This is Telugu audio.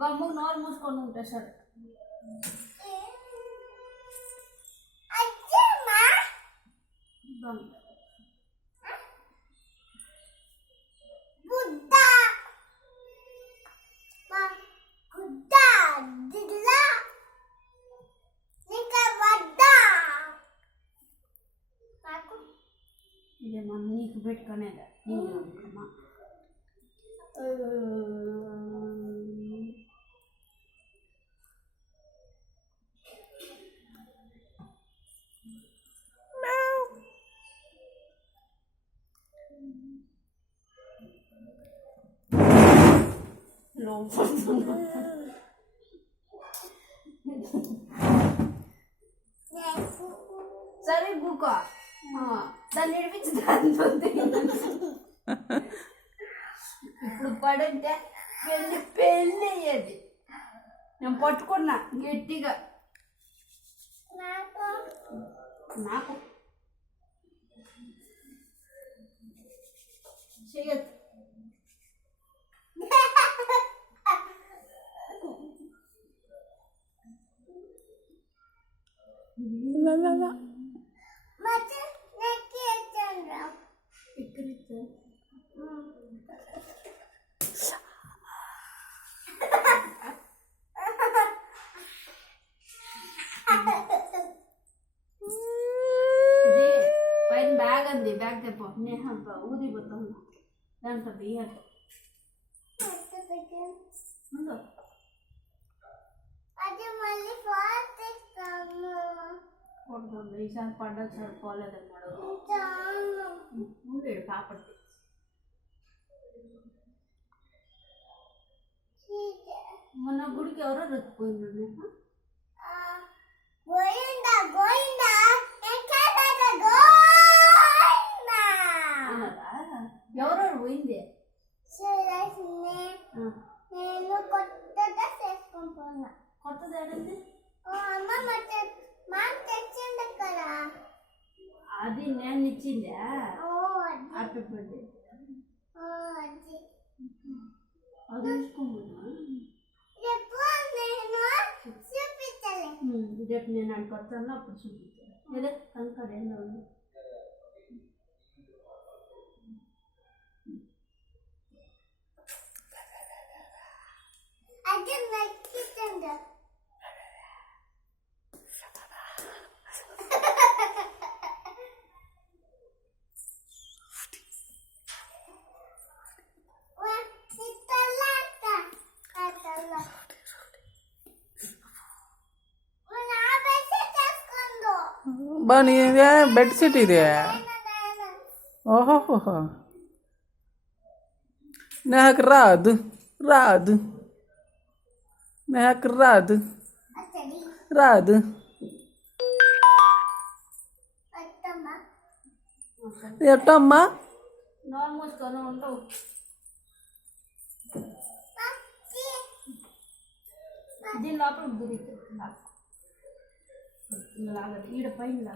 గమ్ము నోరు మూసుకొని ఉంటే సరే. ఇదేమో నీకు పెట్టుకునేదా నీకమ్మా. సరే బుకో దాన్ని నడిపించి ఇప్పుడు పడంటే పెళ్ళి అయ్యేది. నేను పట్టుకున్నా గట్టిగా. నాకు చెయ్యొద్దు. ఇది పైన బ్యాగ్ అంది. బ్యాగ్ తెప్ప నేను ఊదిపోతాను దాంట్లో బియ్యాలి. ఈసారి పండుగ సరిపోలేదన్నాడు. ఉండేడు పాపడి. మొన్న గుడికి ఎవరో రెచ్చిపోయిండు. ఎవరెవరు పోయింది? కొత్తది ఏడండి? అది నేను ఇచ్చిందే. హ్యాపీ బర్త్డే అది వేసుకుంటున్నా. రేపు నేను అక్కడికి వస్తాను, అప్పుడు చూపించాను. లేదా కనుక ఏందో ఉంది. బాగా ఇదే బెడ్షీట్ ఇదే. ఓహోహో నాకు రాదు రాదు నాకు రాదు రాదు. ఎట్టమ్మా నోరు మూసుకొని ఉండవు. దీని లోపల దురితే లాగదు. ఈడ పైన